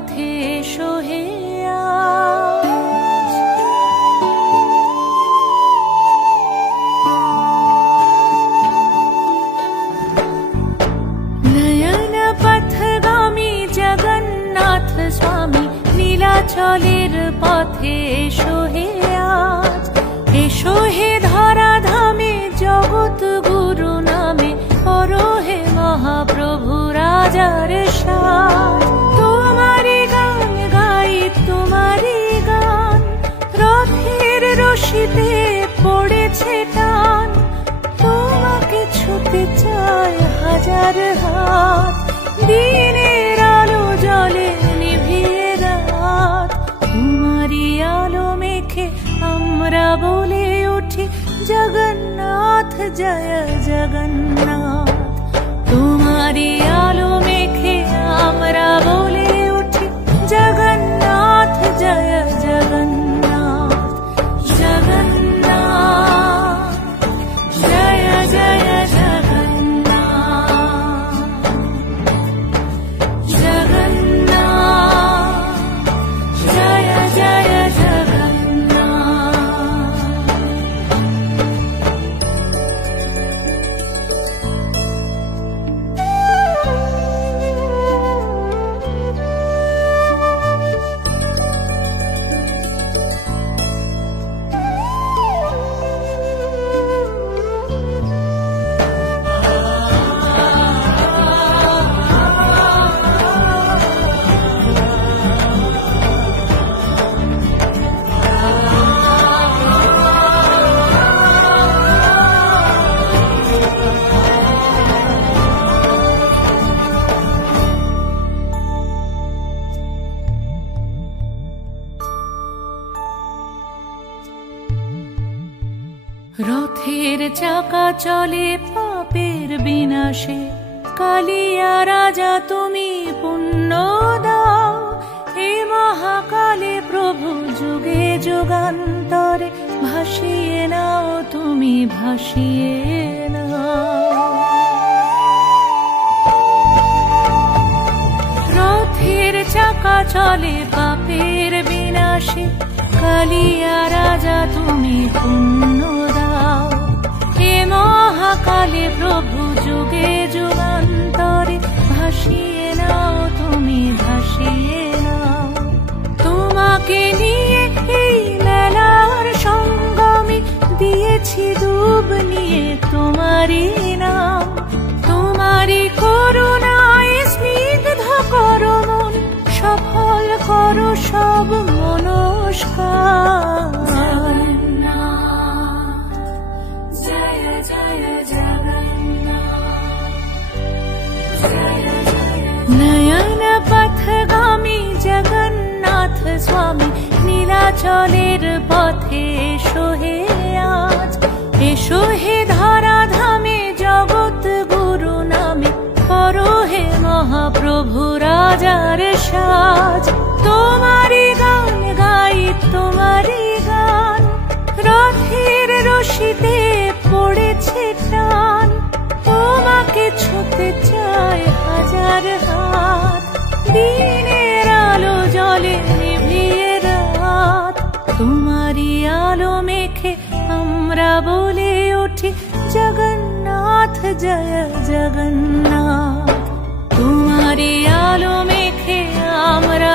পথে এসো হে আজ। নয়ন পথগামী জগন্নাথ স্বামী নীলাচলের পথে এসো হে আজ। এসো হে ধরাধামে জগৎ গুরু নামে করো হে মহাপ্রভু রাজার সাজ। তোমারি গান গাই তোমারি গান, রথের রশিতে পড়েছে টান। তোমাকে ছুতে চায় হাজার হাত, দিনের আলো জলে নিভিয়ে রাত। তোমারি আলো মেখে আমরা বলে উঠি জগন্নাথ জয় জগন্নাথ। তোমারি আলো মেখে আমরা বলে উঠি জগন্নাথ জয় জগন্নাথ। জগন্নাথ জয় জয় জগন্নাথ। জগন্নাথ জয় জয় জগন্নাথ। রথের চাকা চলে পাপের বিনাশে, কালিয়া রাজা তুমি পুণ্য দাও। হে মহাকালে প্রভু যুগে যুগান্তরে ভাসিয়ে নাও তুমি ভাসিয়ে নাও। রথের চাকা চলে পাপের বিনাশে, কালিয়া রাজা তুমি পুণ্য দাও। হে মহাকালে প্রভু যুগে যুগান্তরে ভাসিয়ে নাও তুমি ভাসিয়ে নাও। তোমাকে নিয়ে এই মেলার সঙ্গমে দিয়েছি ডুব নিয়ে তোমারি নাম। তোমারি করুণায় স্নিগ্ধ করো মন, সফল করো সব মনস্কার। জয় জয় জগন্নাথ। নয়ন পথগামী জগন্নাথ স্বামী নীলাচলের পথে এসো হে আজ। এসো হে ধরাধামে জগৎ গুরু নামে করো হে মহাপ্রভু রাজার সাজ। তোমারি গান গাই তোমারি গান, রথের রশিতে পড়েছে টান। তোমাকে ছুতে চায় হাজার হাত, দিনের আলো জলে নিভিয়ে রাত। তোমারি আলো মেখে আমরা বলে উঠি জগন্নাথ জয় জগন্নাথ। তোমারি আলো মেখে আমরা